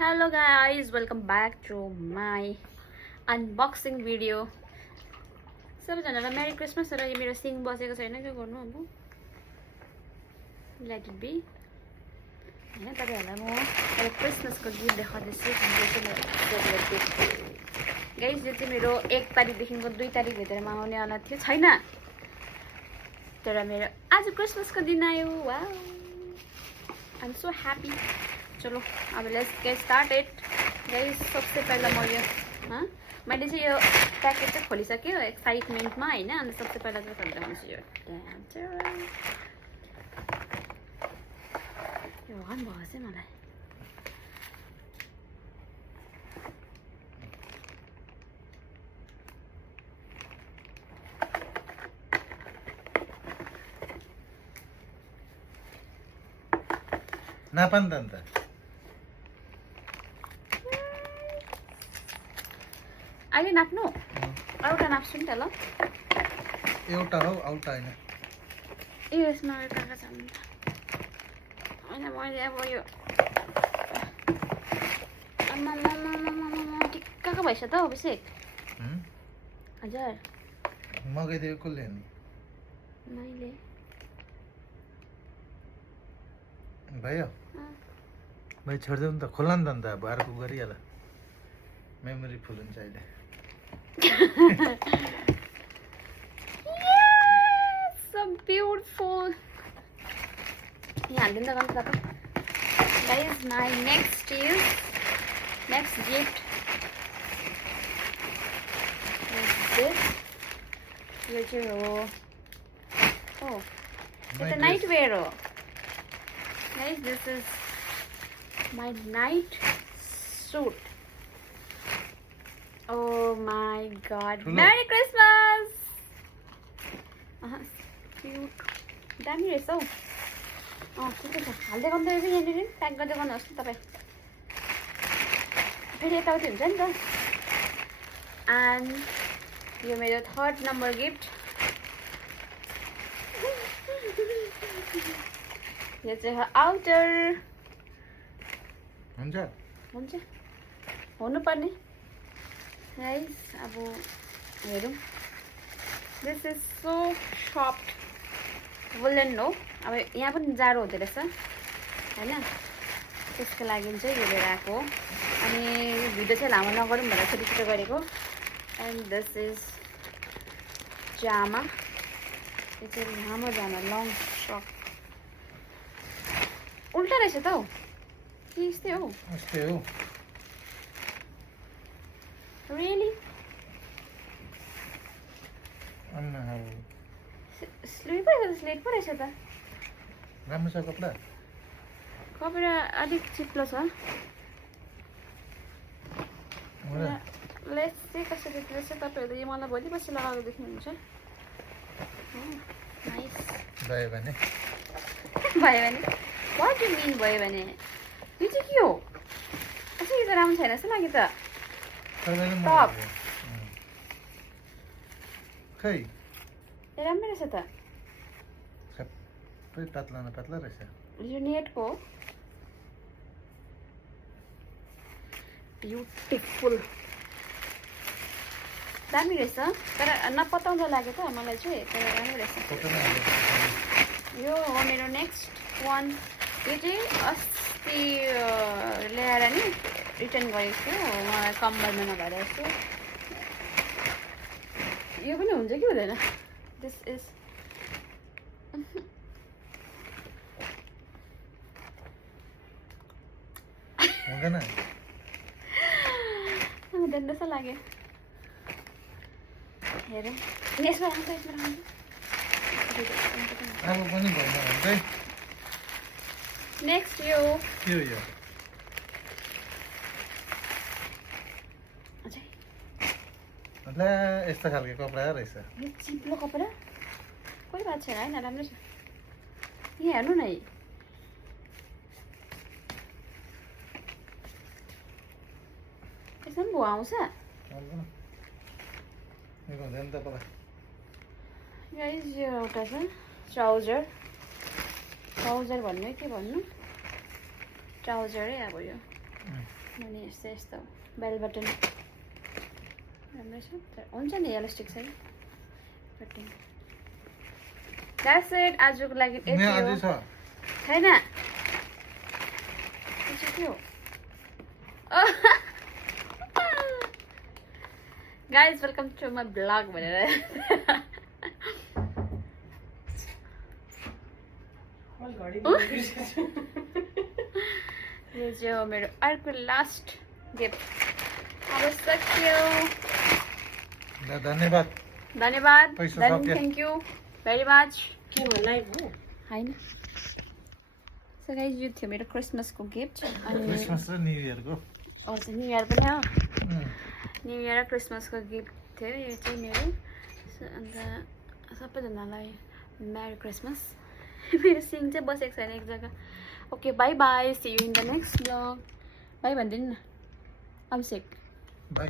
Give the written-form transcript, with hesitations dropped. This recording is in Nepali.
Hello guys, welcome back to my unboxing video. सबैजनालाई मेरी क्रिसमस र यो मेरो सिङ बसेको छैन के गर्नु अब लेट इट बी हैन तपाईहरुलाई म अब क्रिसमसको गिफ्ट देखाउँदैछु गाइस यो चाहिँ मेरो 1 तारिख देखिको 2 तारिख भित्रमा आउने वाला थियो छैन तर मेरो आज क्रिसमसको दिन आयो wow I am so happy चलो अब लेट्स गेट स्टार्टेड गाइस सबसे पहला म यो मैले चाहिँ यो प्याकेट चाहिँ खोलिसक्यो एक्साइटमेन्टमा हैन अनि सबसे पहिला चाहिँ खोल्दैछु यो भगवान भयो चाहिँ मलाई नापान्त अहिले नाप्नु एउटा नाप्छु नि त ल एउटा हो औटा हैन ए यसमा काका छ नि हैन मैले अब यो अम्मा टिक्काको भइस त अभिषेक हजुर मगाइदिएको कसले नि मैले भयो भाइ छोड्देऊ नि त खोला नि त अन्त अब अर्को गरिहाल मेमोरी फुल हुन्छ अहिले so beautiful यहाँ हाल्दिनु त गर्नु तपाईँ guys my next gift is this यो चाहिँ हो oh it's a night wear हो guys this is my night suit oh my god merry christmas cute दामी रहेछ हौ ठिकै छ हाल्दै गर्दै रहेछ यहाँनिर प्याक गर्दै गर्नुहोस् न तपाईँ फेरि यताउति हुन्छ नि त एन्ड यो मेरो 3rd नम्बर गिफ्ट यो चाहिँ हो आउटर हुन्छ हुन्छ हुनुपर्ने गाइस अब हेरौँ this is so soft woollen हो अब यहाँ पनि जाडो हुँदो रहेछ होइन त्यसको लागि चाहिँ यो लिएर आएको हो अनि भिडियो चाहिँ लामो नगरौँ भनेर छिटो छिटो गरेको एन्ड दिस इज जामा यो चाहिँ लामो जामा लङ फ्रक उल्टा रहेछ त हौ के यस्तै हो यस्तै हो रियली अन्ना हो स्लिप पो रहेछ स्लेट पो रहेछ त राम्रो छ कपडा अलिक चिप्लो छ लेस चाहिँ कसरी रहेछ तपाईँहरूले यो मलाई भोलि पछि लगाएको देख्नुहुन्छ नाइस भयो भने वाट डु मिन भयो भने यो चाहिँ के हो अच्छा यो त राम्रो छैन जस्तो लाग्यो त टप खै राम्रो रहेछ त सबै पातला न पातला रहेछ यो नेटको हो ब्युटिफुल दामी रहेछ तर नपताउँदो लाग्यो त मलाई चाहिँ तर राम्रो रहेछ यो हो मेरो नेक्स्ट वान यो चाहिँ अस्ति ल्याएर नि रिटर्न गरेको थियो मलाई कम्बलमा नभएर यस्तो यो पनि हुन्छ कि हुँदैन दिस इज हुँदैन हुँदैन जस्तो लाग्यो हेरौँ यसमा अब पनि भएन भने चाहिँ नेक्स्ट यो के हो यो अझै ला यस्तो खालको कपडा रहेछ यो चिप्लो कपडा कोही बात छैन होइन राम्रो छ यहाँ हेर्नु न यसमा पनि भुवा आउँछ हुँदैन तपाईँलाई गाइस यो एउटा छ ट्राउजर भन्नु के भन्नु ट्राउजरै अब यो मुनि यस्तो यस्तो बेल बटन राम्रो छ तर हुन्छ नि इलास्टिक छ कि बटन द्याट्स इट आजको लागि यति यहाँ हो अझै छ छैन त्यो चाहिँ के हो guys welcome to my blog भनेर यो चाहिँ हो मेरो अर्को लास्ट गिफ्ट अब सक्यो ल धन्यवाद धन्यवाद पैसा सक्यो। थ्याङ्क यू भेरी मच के हो लाइभ हो होइन सो गाइज यो थियो मेरो क्रिसमसको गिफ्ट अनि क्रिसमस र न्यु इयरको हजुर न्यु इयर पनि हो न्यु इयर र क्रिसमसको गिफ्ट थियो यो चाहिँ मेरो अन्त सबैजनालाई मेरी क्रिसमस मेरो सिङ चाहिँ बसेको छैन एक जग्गा okay bye bye see you in the next blog bye भनिदिनु न अभिषेक बाई